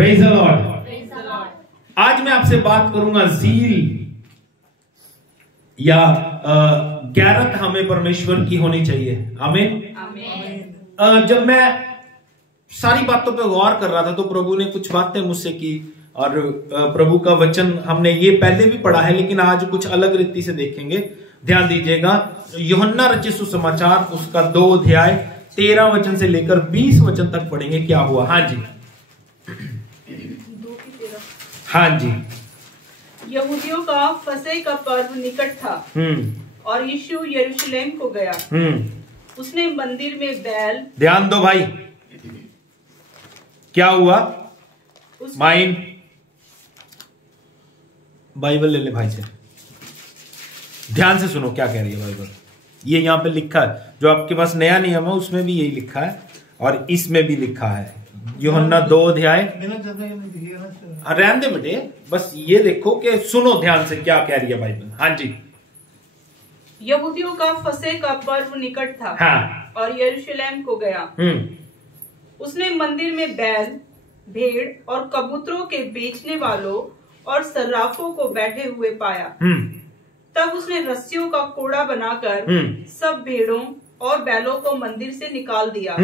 Praise the Lord. आज मैं आपसे बात करूंगा ज़ील या गैरत हमें परमेश्वर की होनी चाहिए। आमीन। जब मैं सारी बातों पे गौर कर रहा था तो प्रभु ने कुछ बातें मुझसे की और प्रभु का वचन हमने ये पहले भी पढ़ा है, लेकिन आज कुछ अलग रीति से देखेंगे। ध्यान दीजिएगा, यूहन्ना रचित सुसमाचार उसका 2 अध्याय 13 वचन से लेकर 20 वचन तक पढ़ेंगे। क्या हुआ? हाँ जी, हाँ जी। यहूदियों का फसह का पर्व निकट था और यीशु यरूशलेम को गया। उसने मंदिर में बैल, ध्यान दो भाई, क्या हुआ? माइन बाइबल ले ले भाई से, ध्यान से सुनो क्या कह रही है बाइबल। ये यहां पे लिखा है, जो आपके पास नया नियम है उसमें भी यही लिखा है और इसमें भी लिखा है। यूहन्ना 2 अध्याय, रहने दे बेटे, बस ये देखो कि सुनो ध्यान से क्या कह रही है बाइबल। हाँ जी। यहूदियों का फसह का पर्व निकट था। हाँ। और यरूशलेम को गया। उसने मंदिर में बैल, भेड़ और कबूतरों के बेचने वालों और सर्राफों को बैठे हुए पाया। तब उसने रस्सियों का कोड़ा बनाकर सब भेड़ों और बैलों को मंदिर से निकाल दिया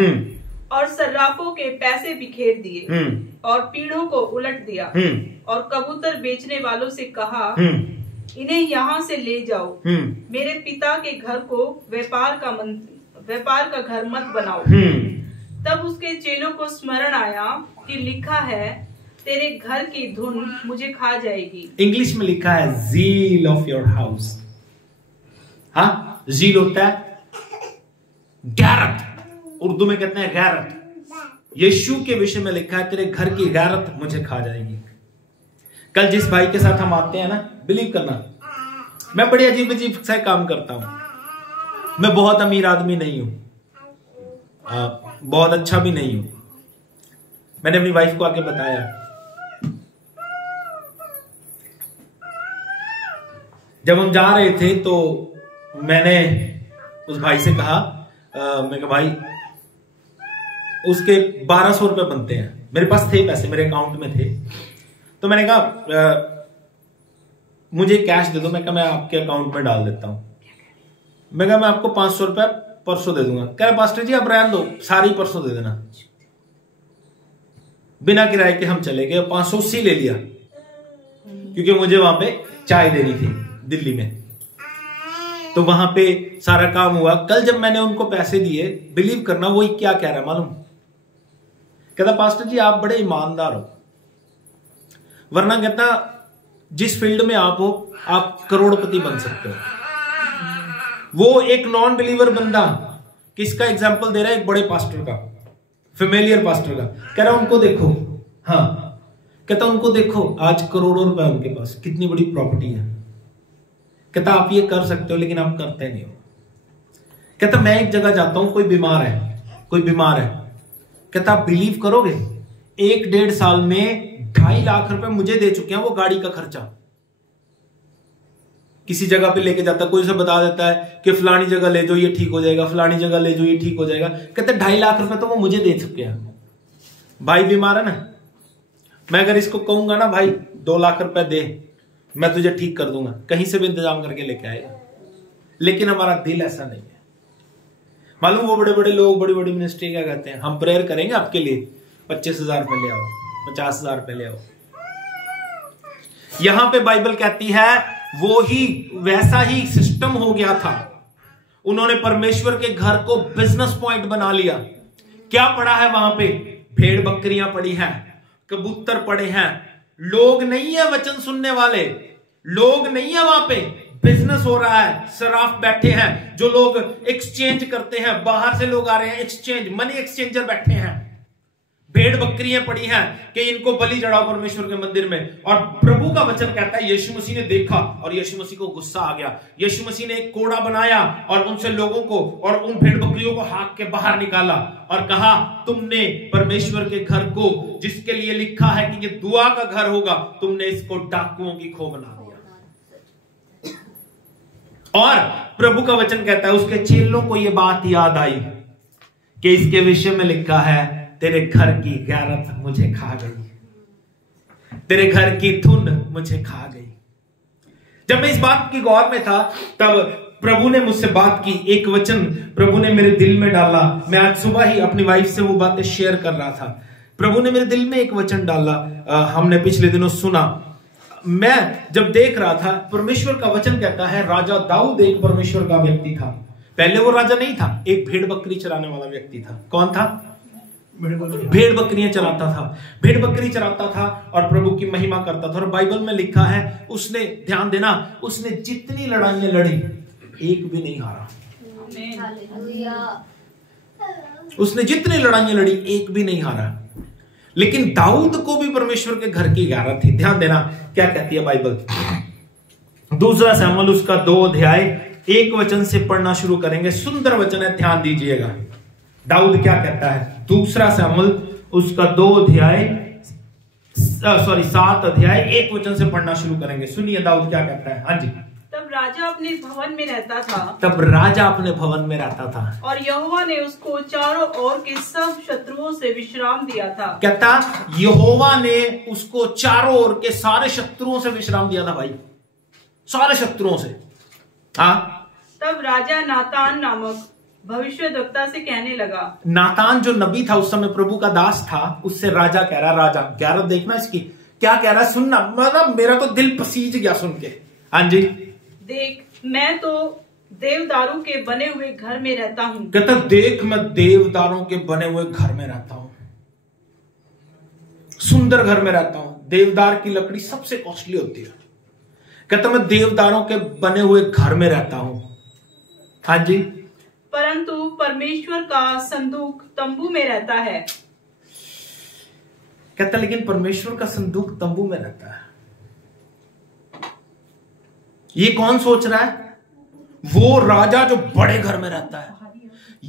और सर्राफों के पैसे बिखेर दिए और पीढ़ों को उलट दिया और कबूतर बेचने वालों से कहा, इन्हें यहाँ से ले जाओ, मेरे पिता के घर को व्यापार का घर मत बनाओ। तब उसके चेलों को स्मरण आया कि लिखा है, तेरे घर की धुन मुझे खा जाएगी। इंग्लिश में लिखा है ज़ील ऑफ योर हाउस। हाँ, ज़ील होता है गैरत, उर्दू में कहते हैं गैरत। यीशु के विषय में लिखा है, तेरे घर की गैरत मुझे खा जाएगी। कल जिस भाई के साथ हम आते हैं ना, बिलीव करना, मैं बड़े अजीब अजीब से काम करता हूं। मैं बहुत अमीर आदमी नहीं हूं, बहुत अच्छा भी नहीं हूं। मैंने अपनी वाइफ को आके बताया, जब हम जा रहे थे तो मैंने उस भाई से कहा, मैं कहा भाई उसके 1200 रुपए बनते हैं, मेरे पास थे पैसे, मेरे अकाउंट में थे। तो मैंने कहा मुझे कैश दे दो। मैं कहा मैं आपके अकाउंट में डाल देता हूं। मैं कहा मैं आपको 500 रुपए परसों दे दूंगा। कह रहे पास्टर जी आप रहने दो, सारी परसों दे देना। बिना किराए के हम चले गए, 580 ले लिया, क्योंकि मुझे वहां पे चाय देनी थी दिल्ली में। तो वहां पे सारा काम हुआ। कल जब मैंने उनको पैसे दिए, बिलीव करना, वो क्या कह रहा है मालूम? कहता पास्टर जी आप बड़े ईमानदार हो, वरना कहता जिस फील्ड में आप हो आप करोड़पति बन सकते हो। वो एक नॉन बिलीवर बंदा, किसका एग्जाम्पल दे रहा है? एक बड़े पास्टर का, फेमिलियर पास्टर का। कह रहा उनको देखो, हाँ, कहता उनको देखो, आज करोड़ों रुपए उनके पास, कितनी बड़ी प्रॉपर्टी है। कहता आप ये कर सकते हो लेकिन आप करते नहीं हो। कहता मैं एक जगह जाता हूं, कोई बीमार है, कहता आप बिलीव करोगे 1-1.5 साल में 2.5 लाख रुपए मुझे दे चुके हैं वो गाड़ी का खर्चा। किसी जगह पे लेके जाता, कोई से बता देता है कि फलानी जगह ले जाओ ये ठीक हो जाएगा, फलानी जगह ले जाओ ये ठीक हो जाएगा। कहते 2.5 लाख रुपए तो वो मुझे दे चुके हैं। भाई बीमार है ना, मैं अगर इसको कहूंगा ना भाई 2 लाख रुपए दे, मैं तुझे ठीक कर दूंगा, कहीं से भी इंतजाम करके लेके आएगा। लेकिन हमारा दिल ऐसा नहीं है। मालूम वो बड़े बड़े लोग, बड़ी बड़ी मिनिस्ट्री क्या कहते हैं, हम प्रेयर करेंगे आपके लिए, 25,000 रुपए ले आओ, 50,000 रुपए ले आओ। यहां पे बाइबल कहती है वो ही वैसा ही सिस्टम हो गया था। उन्होंने परमेश्वर के घर को बिजनेस पॉइंट बना लिया। क्या पड़ा है वहां पे? भेड़ बकरियां पड़ी हैं, कबूतर पड़े हैं, लोग नहीं है वचन सुनने वाले, लोग नहीं है वहां पे। बिजनेस हो रहा है, सराफ बैठे हैं, जो लोग एक्सचेंज करते हैं, बाहर से लोग आ रहे हैं, एक्सचेंज, मनी एक्सचेंजर बैठे हैं। भेड़ बकरियां पड़ी हैं कि इनको बलि चढ़ाओ परमेश्वर के मंदिर में। और प्रभु का वचन कहता है यीशु मसीह ने देखा और यीशु मसीह को गुस्सा आ गया। यीशु मसीह ने एक कोड़ा बनाया और उनसे लोगों को और उन भेड़ बकरियों को हाँक के बाहर निकाला और कहा तुमने परमेश्वर के घर को, जिसके लिए लिखा है कि ये दुआ का घर होगा, तुमने इसको डाकुओं की खो बना दिया। और प्रभु का वचन कहता है उसके चेलों को यह बात याद आई कि इसके विषय में लिखा है तेरे घर की गैरत मुझे खा गई। तेरे घर की धुन मुझे खा गई। जब मैं इस बात की गौर में था तब प्रभु ने मुझसे बात की, एक वचन प्रभु ने मेरे दिल में डाला। मैं आज सुबह ही अपनी वाइफ से वो बातें शेयर कर रहा था। प्रभु ने मेरे दिल में एक वचन डाला, हमने पिछले दिनों सुना। मैं जब देख रहा था, परमेश्वर का वचन कहता है राजा दाऊद एक परमेश्वर का व्यक्ति था। पहले वो राजा नहीं था, एक भेड़ बकरी चराने वाला व्यक्ति था। कौन था? भेड़ बकरियां चराता था, भेड़ बकरी चराता था और प्रभु की महिमा करता था। और बाइबल में लिखा है उसने, ध्यान देना, उसने जितनी लड़ाइयां लड़ी एक भी नहीं हारा। उसने जितनी लड़ाइयां लड़ी एक भी नहीं हारा। लेकिन दाऊद को भी परमेश्वर के घर की गैरत थी। ध्यान देना क्या कहती है बाइबल। दूसरा शमूएल उसका 2 अध्याय 1 वचन से पढ़ना शुरू करेंगे। सुंदर वचन है, ध्यान दीजिएगा। दाऊद क्या कहता है? दूसरा शमूएल उसका 2 अध्याय 7 अध्याय 1 वचन से पढ़ना शुरू करेंगे। सुनिए दाऊद क्या कहता है। हाँ जी। तब राजा अपने भवन में रहता था। तब राजा अपने भवन में रहता था और यहोवा ने उसको चारों ओर के सब शत्रुओं से विश्राम दिया था। कहता यहोवा ने उसको चारों ओर के सारे शत्रुओं से विश्राम दिया था। भाई सारे शत्रुओं से। हाँ। तब राजा नातान नामक भविष्यद्वक्ता से कहने लगा। नातान जो नबी था उस समय प्रभु का दास था, उससे राजा कह रहा, राजा ग्यारह देखना इसकी क्या कह रहा है, सुनना। मतलब मेरा तो दिल पसीज गया सुन के। हाँ जी। देख मैं तो देवदारों के बने हुए घर में रहता हूँ। कहता देख मैं देवदारों के बने हुए घर में रहता हूँ, सुंदर घर में रहता हूँ। देवदार की लकड़ी सबसे कॉस्टली होती है। कहता मैं देवदारों के बने हुए घर में रहता हूँ। हाँ जी। परंतु परमेश्वर का संदूक तंबू में रहता है। कहता लेकिन परमेश्वर का संदूक तंबू में रहता है। ये कौन सोच रहा है? वो राजा जो बड़े घर में रहता है।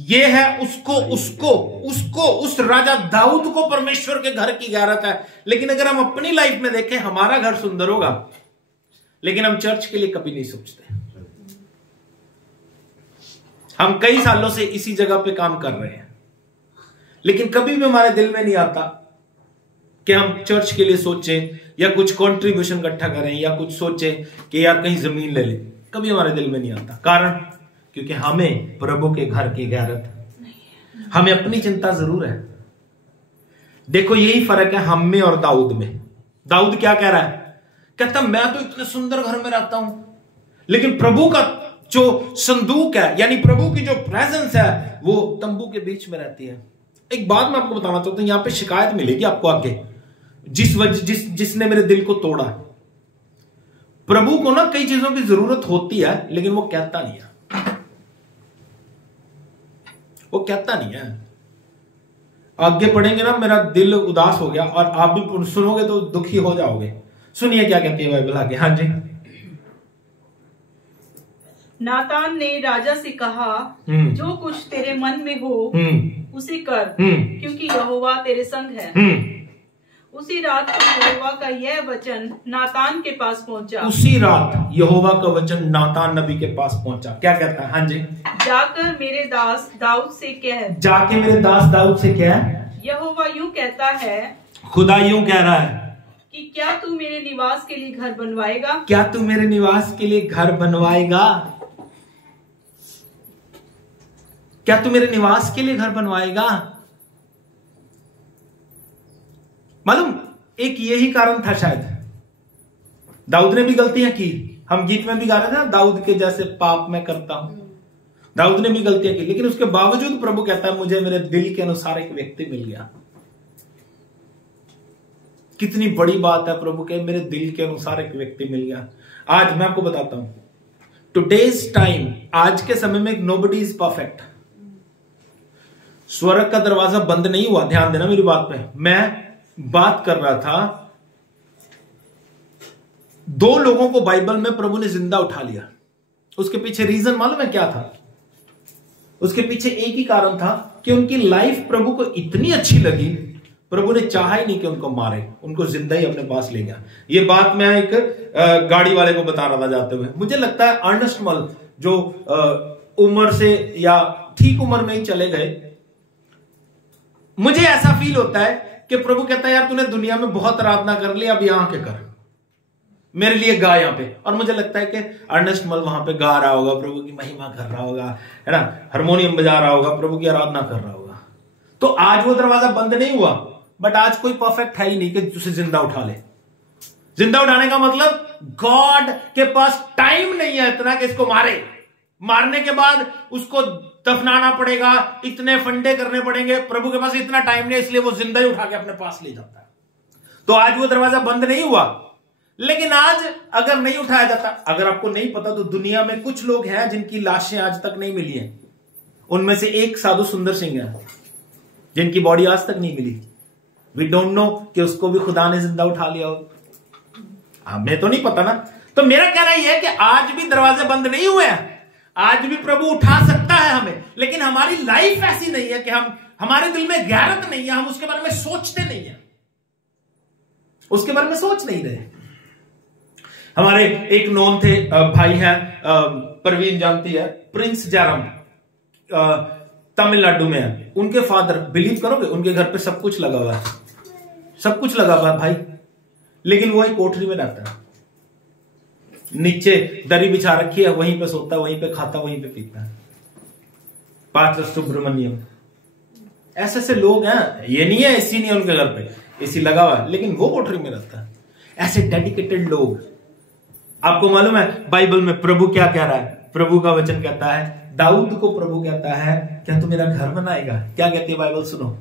ये है उस राजा दाऊद को परमेश्वर के घर की गैरत है। लेकिन अगर हम अपनी लाइफ में देखें, हमारा घर सुंदर होगा लेकिन हम चर्च के लिए कभी नहीं सोचते। हम कई सालों से इसी जगह पे काम कर रहे हैं लेकिन कभी भी हमारे दिल में नहीं आता कि हम चर्च के लिए सोचें या कुछ कंट्रीब्यूशन इकट्ठा करें या कुछ सोचें कि यार कहीं जमीन ले लें। कभी हमारे दिल में नहीं आता। कारण क्योंकि हमें प्रभु के घर की गैरत, हमें अपनी चिंता जरूर है। देखो यही फर्क है हम में और दाऊद में। दाऊद क्या कह रहा है? कहता मैं तो इतने सुंदर घर में रहता हूं लेकिन प्रभु का जो संदूक है यानी प्रभु की जो प्रेजेंस है वो तंबू के बीच में रहती है। एक बात मैं आपको बताना चाहता हूं, यहां पे शिकायत मिलेगी आपको आगे। जिसने मेरे दिल को तोड़ा। प्रभु को ना कई चीजों की जरूरत होती है लेकिन वो कहता नहीं है। वो कहता नहीं है। आगे पढ़ेंगे ना, मेरा दिल उदास हो गया और आप भी सुनोगे तो दुखी हो जाओगे। सुनिए क्या कहती है बाइबल आगे। हाँ जी। नातान ने राजा से कहा जो कुछ तेरे मन में हो उसे कर क्योंकि यहोवा तेरे संग है। उसी रात को यहोवा का यह वचन नातान के पास पहुंचा। उसी रात यहोवा का वचन नातान नबी के पास पहुंचा। क्या कहता है? हाँ जी। जाकर मेरे दास दाऊद से कह। जाके मेरे दास दाऊद से कह, यहोवा यूं कहता है, खुदा यूं कह रहा है कि क्या तू मेरे निवास के लिए घर बनवाएगा? क्या तू मेरे निवास के लिए घर बनवाएगा? क्या तू मेरे निवास के लिए घर बनवाएगा? मालूम एक यही कारण था शायद। दाऊद ने भी गलतियां की। हम गीत में भी गा रहे थे ना, दाऊद के जैसे पाप मैं करता हूं। दाऊद ने भी गलतियां की लेकिन उसके बावजूद प्रभु कहता है मुझे मेरे दिल के अनुसार एक व्यक्ति मिल गया। कितनी बड़ी बात है प्रभु के, मेरे दिल के अनुसार एक व्यक्ति मिल गया। आज मैं आपको बताता हूं, टुडेज टाइम, आज के समय में नोबडी इज परफेक्ट। स्वर्ग का दरवाजा बंद नहीं हुआ। ध्यान देना मेरी बात पे। मैं बात कर रहा था, 2 लोगों को बाइबल में प्रभु ने जिंदा उठा लिया। उसके पीछे रीजन मालूम है क्या था? उसके पीछे एक ही कारण था कि उनकी लाइफ प्रभु को इतनी अच्छी लगी, प्रभु ने चाहा ही नहीं कि उनको मारे, उनको जिंदा ही अपने पास ले गया। ये बात मैं एक गाड़ी वाले को बता रहा था जाते हुए। मुझे लगता है अर्नेस्ट मल जो उम्र से या ठीक उम्र में ही चले गए, मुझे ऐसा फील होता है कि प्रभु कहता है यार तूने दुनिया में बहुत आराधना कर ली, अब यहां के कर, मेरे लिए गा यहां पे। और मुझे लगता है कि अर्नेस्ट मल वहां पे गा रहा होगा, प्रभु की महिमा कर रहा होगा, है ना, हारमोनियम बजा रहा होगा, प्रभु की आराधना कर रहा होगा। तो आज वो दरवाजा बंद नहीं हुआ, बट आज कोई परफेक्ट है ही नहीं कि उसे जिंदा उठा ले। जिंदा उठाने का मतलब गॉड के पास टाइम नहीं है इतना कि इसको मारे, मारने के बाद उसको दफनाना पड़ेगा, इतने फंडे करने पड़ेंगे। प्रभु के पास इतना टाइम नहीं, इसलिए वो जिंदा ही उठा के अपने पास ले जाता है। तो आज वो दरवाजा बंद नहीं हुआ, लेकिन आज अगर नहीं उठाया जाता, अगर आपको नहीं पता तो दुनिया में कुछ लोग हैं जिनकी लाशें आज तक नहीं मिली हैं। उनमें से एक साधु सुंदर सिंह है जिनकी बॉडी आज तक नहीं मिली। वी डोंट नो कि उसको भी खुदा ने जिंदा उठा लिया हो, हमें तो नहीं पता ना। तो मेरा कहना यह है कि आज भी दरवाजे बंद नहीं हुए हैं, आज भी प्रभु उठा सकता है हमें, लेकिन हमारी लाइफ ऐसी नहीं है कि हमारे दिल में गैरत नहीं है, हम उसके बारे में सोचते नहीं है, उसके बारे में सोच नहीं रहे। हमारे एक नॉन थे भाई हैं, परवीन जानती है, प्रिंस जयराम, तमिलनाडु में है। उनके फादर, बिलीव करोगे, उनके घर पे सब कुछ लगा हुआ है, सब कुछ लगा हुआ है भाई, लेकिन वो एक कोठरी में रहता है, नीचे दरी बिछा रखी है, वहीं पे सोता, वहीं पे खाता, वहीं पे पीता है। पास्टर सुब्रमण्यम, ऐसे ऐसे लोग हैं। ये नहीं है एसी नहीं है उनके घर पे, एसी लगा हुआ है, लेकिन वो कोठरी में रहता है। ऐसे डेडिकेटेड लोग। आपको मालूम है बाइबल में प्रभु क्या कह रहा है? प्रभु का वचन कहता है, दाऊद को प्रभु कहता है, क्या तू मेरा घर बनाएगा? क्या कहती है बाइबल? सुनो,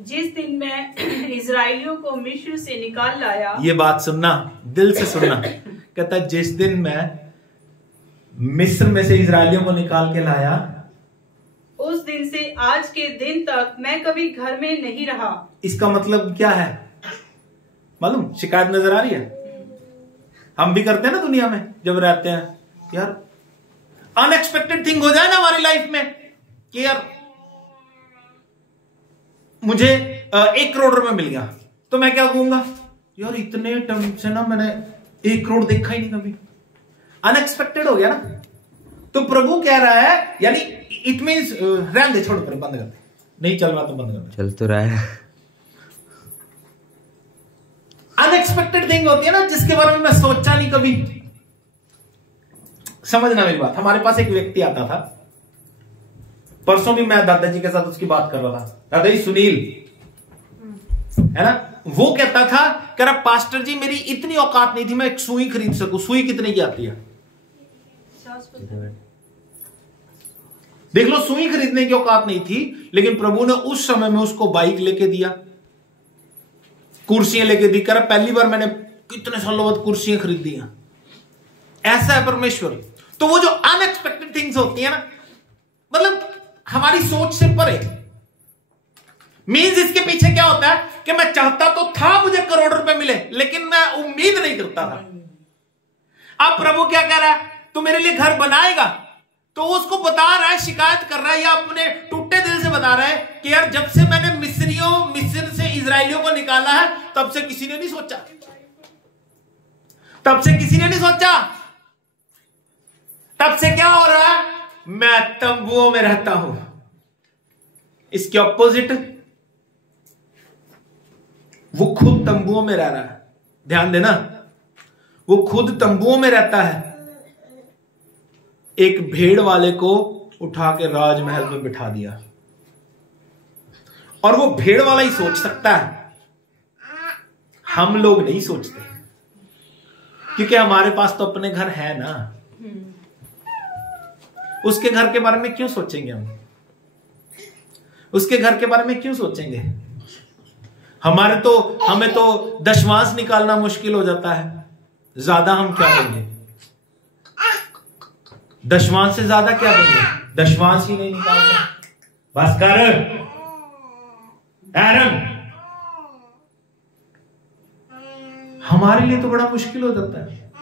जिस दिन मैं इजराइलियों को मिस्र से निकाल लाया, ये बात सुनना, दिल से सुनना। कहता है जिस दिन मैं मिस्र में से इजराइलियों को निकाल के लाया, उस दिन से आज के दिन तक मैं कभी घर में नहीं रहा। इसका मतलब क्या है मालूम? शिकायत नजर आ रही है? हम भी करते हैं ना दुनिया में जब रहते हैं, यार अनएक्सपेक्टेड थिंग हो जाए ना हमारी लाइफ में कि यार मुझे 1 करोड़ रुपए मिल गया, तो मैं क्या कहूंगा, यार इतने टाइम से ना मैंने 1 करोड़ देखा ही नहीं कभी। अनएक्सपेक्टेड हो गया ना। तो प्रभु कह रहा है, यानी इट मींस, रहने दे, छोड़, बंद कर दे, नहीं चल रहा तो बंद कर दे। चल तो रहा है। अनएक्सपेक्टेड थिंग होती है ना, जिसके बारे में मैं सोचा नहीं कभी। समझना मेरी बात। हमारे पास एक व्यक्ति आता था, परसों भी मैं दादाजी के साथ उसकी बात कर रहा था, दादाजी सुनील है ना, वो कहता था, कह रहा पास्टर जी मेरी इतनी औकात नहीं थी मैं एक सुई खरीद सकूं। सुई कितने की आती है? देख लो, सुई खरीदने की औकात नहीं थी, लेकिन प्रभु ने उस समय में उसको बाइक लेके दिया, कुर्सियां लेके दी। कह रहा पहली बार मैंने कितने सालों बाद कुर्सियां खरीदी हैं। ऐसा है परमेश्वर। तो वो जो अनएक्सपेक्टेड थिंग्स होती है ना, मतलब हमारी सोच से परे। मींस इसके पीछे क्या होता है कि मैं चाहता तो था मुझे करोड़ रुपए मिले, लेकिन मैं उम्मीद नहीं करता था। अब प्रभु क्या कह रहा है, तू मेरे लिए घर बनाएगा? तो उसको बता रहा है, शिकायत कर रहा है, या अपने टूटे दिल से बता रहा है कि यार जब से मैंने मिस्र से इजराइलियों को निकाला है, तब से किसी ने नहीं सोचा, तब से किसी ने नहीं सोचा। तब से क्या हो रहा है, मैं तंबुओं में रहता हूं। इसके ऑपोजिट वो खुद तंबुओं में रह रहा है। ध्यान देना, वो खुद तंबुओं में रहता है। एक भेड़ वाले को उठा के राजमहल में बिठा दिया, और वो भेड़ वाला ही सोच सकता है, हम लोग नहीं सोचते, क्योंकि हमारे पास तो अपने घर है ना। उसके घर के बारे में क्यों सोचेंगे हम? उसके घर के बारे में क्यों सोचेंगे? हमें तो दशमांश निकालना मुश्किल हो जाता है, ज्यादा हम क्या देंगे? दशमांश से ज्यादा क्या देंगे? दशमांश ही नहीं निकालते। भास्कर, एरन, हमारे लिए तो बड़ा मुश्किल हो जाता है।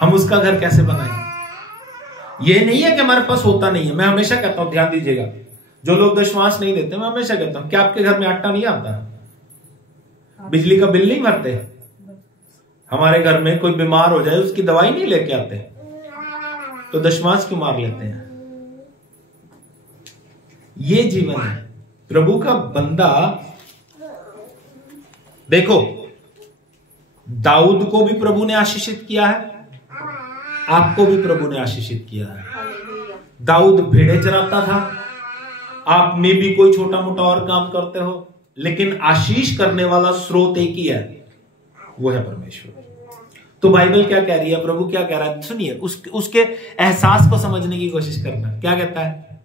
हम उसका घर कैसे बनाएं? ये नहीं है कि हमारे पास होता नहीं है। मैं हमेशा कहता हूं, ध्यान दीजिएगा, जो लोग दशमांश नहीं देते, मैं हमेशा कहता हूं, क्या आपके घर में आटा नहीं आता? बिजली का बिल नहीं भरते? हमारे घर में कोई बीमार हो जाए, उसकी दवाई नहीं लेके आते, तो दशमांश क्यों मार लेते हैं? ये जीवन है। प्रभु का बंदा देखो, दाऊद को भी प्रभु ने आशीषित किया है, आपको भी प्रभु ने आशीषित किया है। दाऊद भेड़े चराता था, आप में भी कोई छोटा मोटा और काम करते हो, लेकिन आशीष करने वाला स्रोत एक ही है, वो है परमेश्वर। तो बाइबल क्या कह रही है, प्रभु क्या कह रहा है, सुनिए, उसके एहसास को समझने की कोशिश करना। क्या कहता है?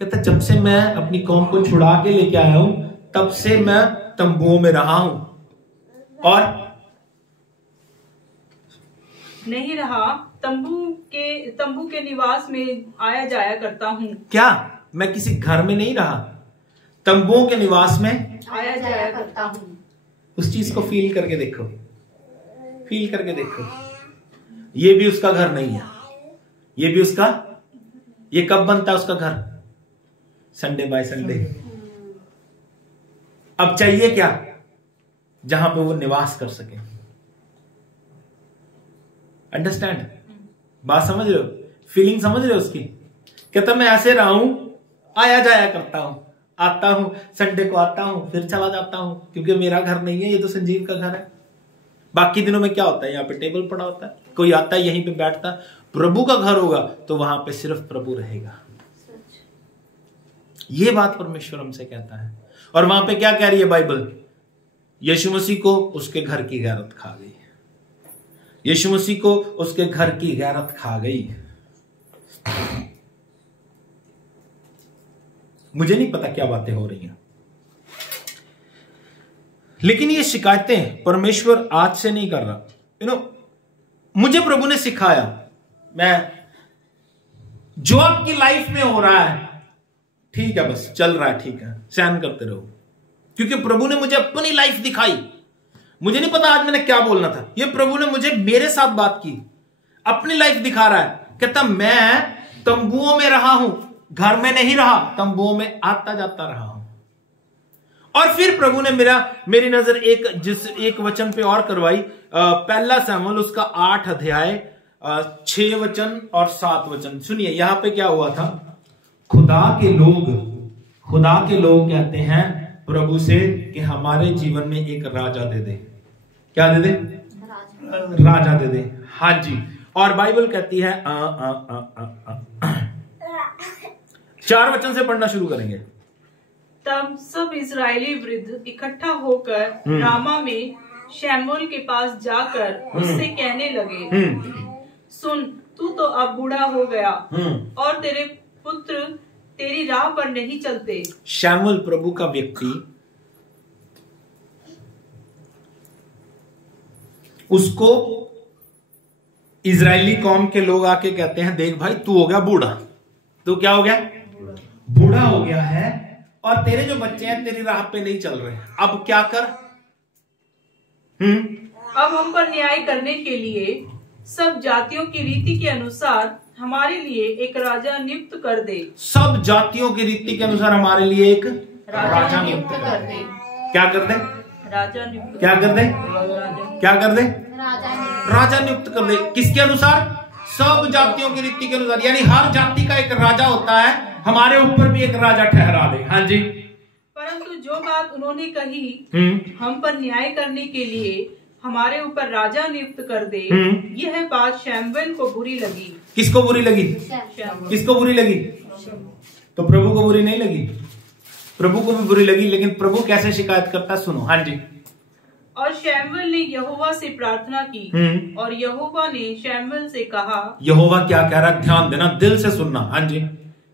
कहता है, जब से मैं अपनी कौम को छुड़ा के लेके आया हूं, तब से मैं तंबुओं में रहा हूं और नहीं रहा, तंबू के निवास में आया जाया करता हूँ। क्या मैं किसी घर में नहीं रहा, तंबुओं के निवास में आया जाया करता हूँ। उस चीज को फील करके देखो, फील करके देखो। ये भी उसका घर नहीं है, ये भी उसका, ये कब बनता है उसका घर? Sunday by Sunday. अब चाहिए क्या? जहां पे वो निवास कर सके। अंडरस्टैंड? बात समझ रहे हो? फीलिंग समझ रहे हो उसकी? कहता मैं ऐसे रहा हूं, आया जाया करता हूं, आता हूं, संडे को आता हूं, फिर चला जाता हूं, क्योंकि मेरा घर नहीं है, ये तो संजीव का घर है। बाकी दिनों में क्या होता है? यहाँ पे टेबल पड़ा होता है, कोई आता है यहीं पे बैठता। प्रभु का घर होगा तो वहां पे सिर्फ प्रभु रहेगा। ये बात परमेश्वर हमसे कहता है। और वहां पे क्या कह रही है बाइबल? यीशु मसीह को उसके घर की गैरत खा गई, यीशु मसीह को उसके घर की गैरत खा गई। मुझे नहीं पता क्या बातें हो रही हैं, लेकिन ये शिकायतें परमेश्वर आज से नहीं कर रहा। मुझे प्रभु ने सिखाया, मैं जो आपकी लाइफ में हो रहा है ठीक है, बस चल रहा है, ठीक है, सहन करते रहो, क्योंकि प्रभु ने मुझे अपनी लाइफ दिखाई। मुझे नहीं पता आज मैंने क्या बोलना था, ये प्रभु ने मुझे मेरे साथ बात की, अपनी लाइफ दिखा रहा है। कहता मैं तंबुओं में रहा हूं, घर में नहीं रहा, तंबुओं में आता जाता रहा हूं। और फिर प्रभु ने मेरी नजर एक वचन पे और करवाई, पहला शमूएल उसका 8 अध्याय 6 वचन और 7 वचन। सुनिए यहां पे क्या हुआ था। खुदा के लोग कहते हैं प्रभु से कि हमारे जीवन में एक राजा दे दे। क्या दे दे? राजा दे दे। हाँ जी। और बाइबल कहती है 4 वचन से पढ़ना शुरू करेंगे। तब सब इस्राएली वृद्ध इकट्ठा होकर रामा में शमूएल के पास जाकर उससे कहने लगे, सुन, तू तो अब बूढ़ा हो गया और तेरे पुत्र तेरी राह पर नहीं चलते। शमूएल प्रभु का व्यक्ति, उसको इजरायली कौम के लोग आके कहते हैं, देख भाई तू हो गया बूढ़ा, तू क्या हो गया? बूढ़ा हो गया है और तेरे जो बच्चे हैं तेरी राह पे नहीं चल रहे, अब क्या कर? अब हम पर न्याय करने के लिए सब जातियों की रीति के अनुसार हमारे लिए एक राजा नियुक्त कर दे। सब जातियों की रीति के अनुसार हमारे लिए एक राजा नियुक्त कर दे। क्या कर दे? राजा नियुक्त। क्या कर दे? क्या कर दे? राजा नियुक्त कर दे। किसके अनुसार? सब जातियों की रीति के अनुसार, यानी हर जाति का एक राजा होता है, हमारे ऊपर भी एक राजा ठहरा दे। हाँ जी। परंतु जो बात उन्होंने कही, हम पर न्याय करने के लिए हमारे ऊपर राजा नियुक्त कर दे, यह बात शमूएल को बुरी लगी। किसको बुरी लगी? किसको बुरी लगी? तो प्रभु को बुरी नहीं लगी, प्रभु को भी बुरी लगी। लेकिन प्रभु कैसे शिकायत करता है, सुनो। हाँ जी। और शमूएल ने यहोवा से प्रार्थना की और यहोवा ने शमूएल से कहा। यहोवा क्या कह रहा है? ध्यान देना, दिल से सुनना। हाँ जी।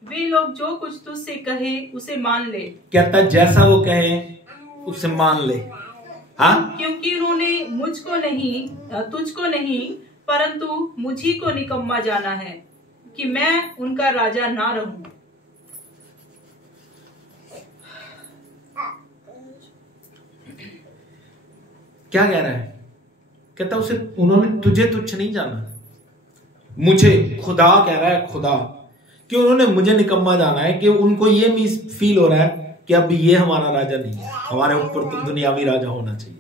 वे लोग जो कुछ तुझसे कहे उसे मान ले। कहता है जैसा वो कहे उसे मान ले। हाँ, क्योंकि उन्होंने तुझको नहीं परंतु मुझी को निकम्मा जाना है कि मैं उनका राजा ना रहूं। क्या कह रहा है? कहता उसे उन्होंने तुझे तुच्छ नहीं जाना, मुझे, खुदा कह रहा है, खुदा कि उन्होंने मुझे निकम्मा जाना है, कि उनको ये फील हो रहा है कि अब ये हमारा राजा नहीं है, हमारे ऊपर तो दुनियावी राजा होना चाहिए।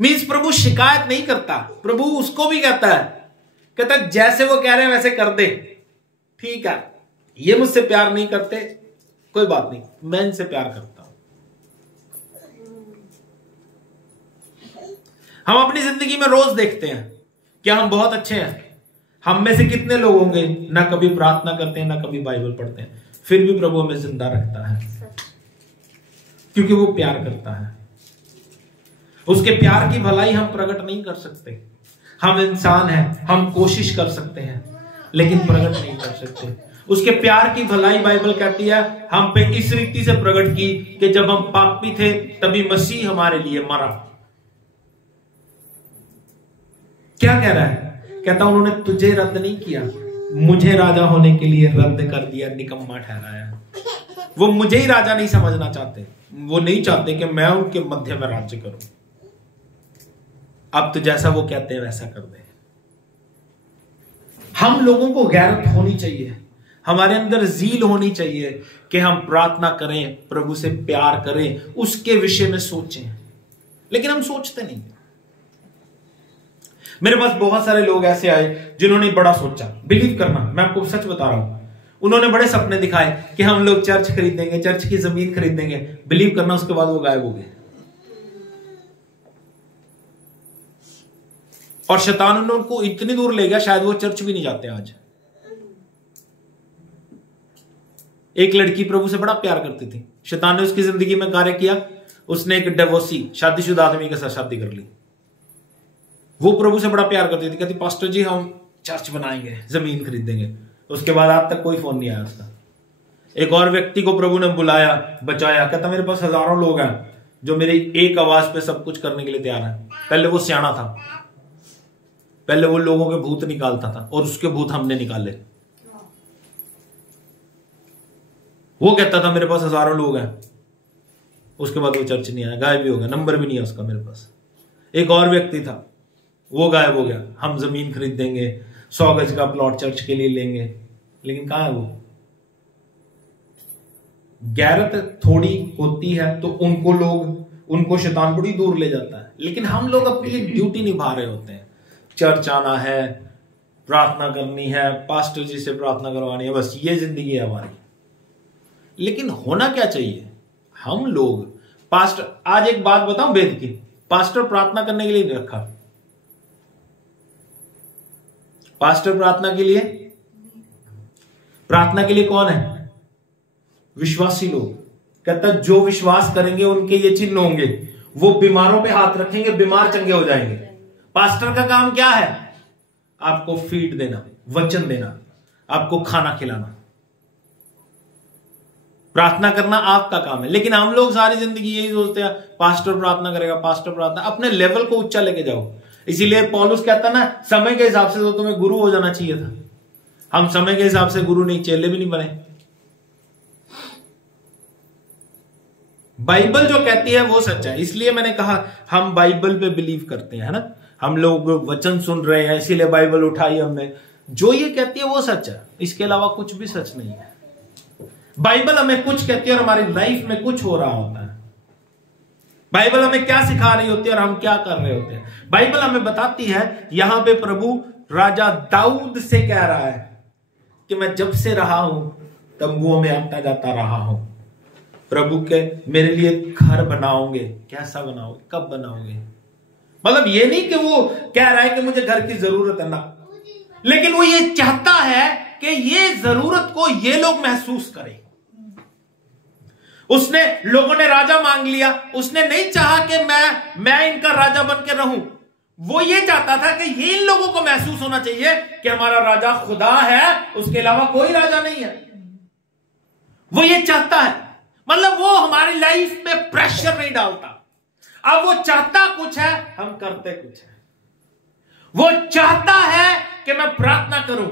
मींस प्रभु शिकायत नहीं करता, प्रभु उसको भी कहता है, कहता जैसे वो कह रहे हैं वैसे कर दे, ठीक है, ये मुझसे प्यार नहीं करते, कोई बात नहीं, मैं इनसे प्यार करता हूं। हम अपनी जिंदगी में रोज देखते हैं क्या हम बहुत अच्छे हैं। हम में से कितने लोग होंगे ना कभी प्रार्थना करते हैं ना कभी बाइबल पढ़ते हैं, फिर भी प्रभु हमें जिंदा रखता है क्योंकि वो प्यार करता है। उसके प्यार की भलाई हम प्रकट नहीं कर सकते। हम इंसान हैं, हम कोशिश कर सकते हैं लेकिन प्रकट नहीं कर सकते। उसके प्यार की भलाई बाइबल कहती है हम पे इस रीति से प्रकट की कि जब हम पापी थे तभी मसीह हमारे लिए मरा। क्या कह रहा है? कहता उन्होंने तुझे रद्द नहीं किया, मुझे राजा होने के लिए रद्द कर दिया, निकम्मा ठहराया। वो मुझे ही राजा नहीं समझना चाहते, वो नहीं चाहते कि मैं उनके मध्य में राज्य करूं। अब तो जैसा वो कहते हैं वैसा कर दे। हम लोगों को गैरत होनी चाहिए, हमारे अंदर जील होनी चाहिए कि हम प्रार्थना करें, प्रभु से प्यार करें, उसके विषय में सोचें, लेकिन हम सोचते नहीं। मेरे पास बहुत सारे लोग ऐसे आए जिन्होंने बड़ा सोचा। बिलीव करना, मैं आपको सच बता रहा हूं, उन्होंने बड़े सपने दिखाए कि हम लोग चर्च खरीदेंगे, चर्च की जमीन खरीदेंगे। बिलीव करना, उसके बाद वो गायब हो गए। और शैतान ने उनको इतनी दूर ले गया शायद वो चर्च भी नहीं जाते आज। एक लड़की प्रभु से बड़ा प्यार करती थी, शैतान ने उसकी जिंदगी में कार्य किया, उसने एक डिवोर्सी शादीशुदा आदमी के साथ शादी कर ली। वो प्रभु से बड़ा प्यार करती थी, कहती पास्टर जी हम चर्च बनाएंगे, जमीन खरीदेंगे। उसके बाद आज तक कोई फोन नहीं आया उसका। एक और व्यक्ति को प्रभु ने बुलाया, बचाया, कहता मेरे पास हजारों लोग हैं जो मेरी एक आवाज पे सब कुछ करने के लिए तैयार हैं। पहले वो सियाना था, पहले वो लोगों के भूत निकालता था और उसके भूत हमने निकाले। वो कहता था मेरे पास हजारों लोग हैं, उसके बाद वो चर्च नहीं आया, गायब भी हो गया, नंबर भी नहीं है उसका मेरे पास। एक और व्यक्ति था, वो गायब हो गया, हम जमीन खरीद देंगे, 100 गज का प्लॉट चर्च के लिए लेंगे, लेकिन कहां है वो? गैरत थोड़ी होती है तो उनको शैतान बड़ी दूर ले जाता है, लेकिन हम लोग अपनी ड्यूटी निभा रहे होते हैं। चर्च आना है, प्रार्थना करनी है, पास्टर जी से प्रार्थना करवानी है, बस ये जिंदगी है हमारी। लेकिन होना क्या चाहिए? हम लोग पास्टर, आज एक बात बताऊं वेद की, पास्टर प्रार्थना करने के लिए नहीं रखा। पास्टर प्रार्थना के लिए कौन है? विश्वासी लोग। कहता जो विश्वास करेंगे उनके ये चिन्ह होंगे, वो बीमारों पे हाथ रखेंगे, बीमार चंगे हो जाएंगे। पास्टर का काम क्या है? आपको फीड देना, वचन देना, आपको खाना खिलाना। प्रार्थना करना आपका काम है। लेकिन हम लोग सारी जिंदगी यही सोचते हैं पास्टर प्रार्थना करेगा, पास्टर प्रार्थना। अपने लेवल को ऊंचा लेके जाओ। इसीलिए पौलुस कहता ना, समय के हिसाब से तो तुम्हें गुरु हो जाना चाहिए था। हम समय के हिसाब से गुरु नहीं, चेले भी नहीं बने। बाइबल जो कहती है वो सच है, इसलिए मैंने कहा हम बाइबल पे बिलीव करते हैं, है ना। हम लोग वचन सुन रहे हैं इसीलिए बाइबल उठाई हमने। जो ये कहती है वो सच है, इसके अलावा कुछ भी सच नहीं है। बाइबल हमें कुछ कहती है और हमारी लाइफ में कुछ हो रहा होता है। बाइबल हमें क्या सिखा रही होती है और हम क्या कर रहे होते हैं। बाइबल हमें बताती है, यहां पे प्रभु राजा दाऊद से कह रहा है कि मैं जब से रहा हूं तंबुओं में आता जाता रहा हूं। प्रभु के मेरे लिए घर बनाओगे, कैसा बनाओगे, कब बनाओगे? मतलब ये नहीं कि वो कह रहा है कि मुझे घर की जरूरत है ना, लेकिन वो ये चाहता है कि ये जरूरत को ये लोग महसूस करें। उसने, लोगों ने राजा मांग लिया, उसने नहीं चाहा कि मैं इनका राजा बन के रहूं। वो ये चाहता था कि ये इन लोगों को महसूस होना चाहिए कि हमारा राजा खुदा है, उसके अलावा कोई राजा नहीं है। वो ये चाहता है, मतलब वो हमारी लाइफ में प्रेशर नहीं डालता। अब वो चाहता कुछ है, हम करते कुछ है। वो चाहता है कि मैं प्रार्थना करूं,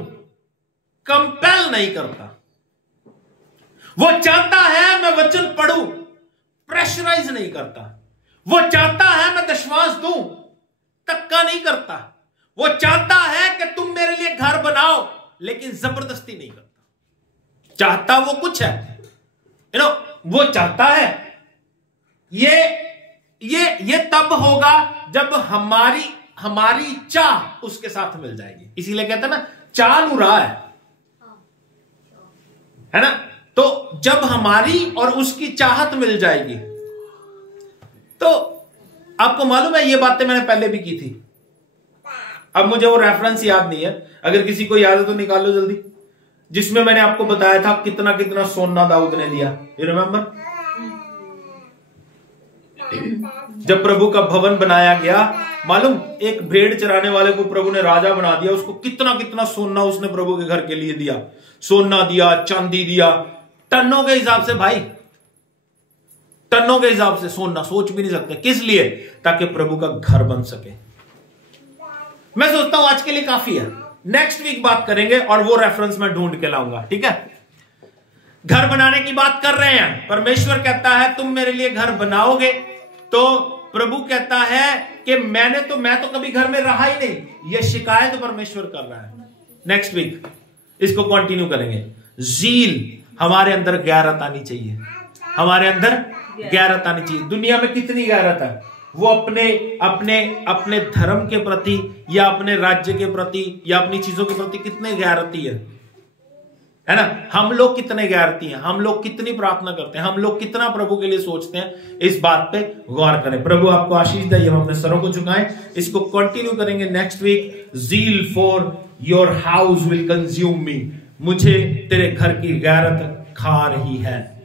कंपेल नहीं करता। वो चाहता है मैं वचन पढ़ूं, प्रेशराइज नहीं करता। वो चाहता है मैं दशमांश दूं, तक्का नहीं करता। वो चाहता है कि तुम मेरे लिए घर बनाओ, लेकिन जबरदस्ती नहीं करता। चाहता वो कुछ है, वो चाहता है। ये तब होगा जब हमारी चाह उसके साथ मिल जाएगी। इसीलिए कहते हैं ना, चाह नुरा है ना। तो जब हमारी और उसकी चाहत मिल जाएगी तो आपको मालूम है ये बातें मैंने पहले भी की थी, अब मुझे वो रेफरेंस याद नहीं है, अगर किसी को याद है तो निकालो जल्दी, जिसमें मैंने आपको बताया था कितना कितना सोना दाऊद ने दिया। You remember? जब प्रभु का भवन बनाया गया, मालूम एक भेड़ चराने वाले को प्रभु ने राजा बना दिया, उसको कितना कितना सोना उसने प्रभु के घर के लिए दिया, सोना दिया, चांदी दिया, टनों के हिसाब से भाई, टनों के हिसाब से सोना, सोच भी नहीं सकते। किस लिए? ताकि प्रभु का घर बन सके। मैं सोचता हूं आज के लिए काफी है, नेक्स्ट वीक बात करेंगे और वो रेफरेंस मैं ढूंढ के लाऊंगा, ठीक है? घर बनाने की बात कर रहे हैं, परमेश्वर कहता है तुम मेरे लिए घर बनाओगे, तो प्रभु कहता है कि मैं तो कभी घर में रहा ही नहीं। यह शिकायत परमेश्वर कर रहा है। नेक्स्ट वीक इसको कंटिन्यू करेंगे। जील, हमारे अंदर गैरत आनी चाहिए, हमारे अंदर गैरत आनी चाहिए। दुनिया में कितनी गैरत है, वो अपने अपने अपने धर्म के प्रति या अपने राज्य के प्रति या अपनी चीजों के प्रति कितने गैरती है ना? हम लोग कितने गैरती हैं, हम लोग कितनी प्रार्थना करते हैं, हम लोग कितना प्रभु के लिए सोचते हैं, इस बात पे गौर करें। प्रभु आपको आशीष दे। हम अपने सरों को झुकाएं, इसको कंटिन्यू करेंगे next week. Zeal for your house will consume me, मुझे तेरे घर की गैरत खा रही है।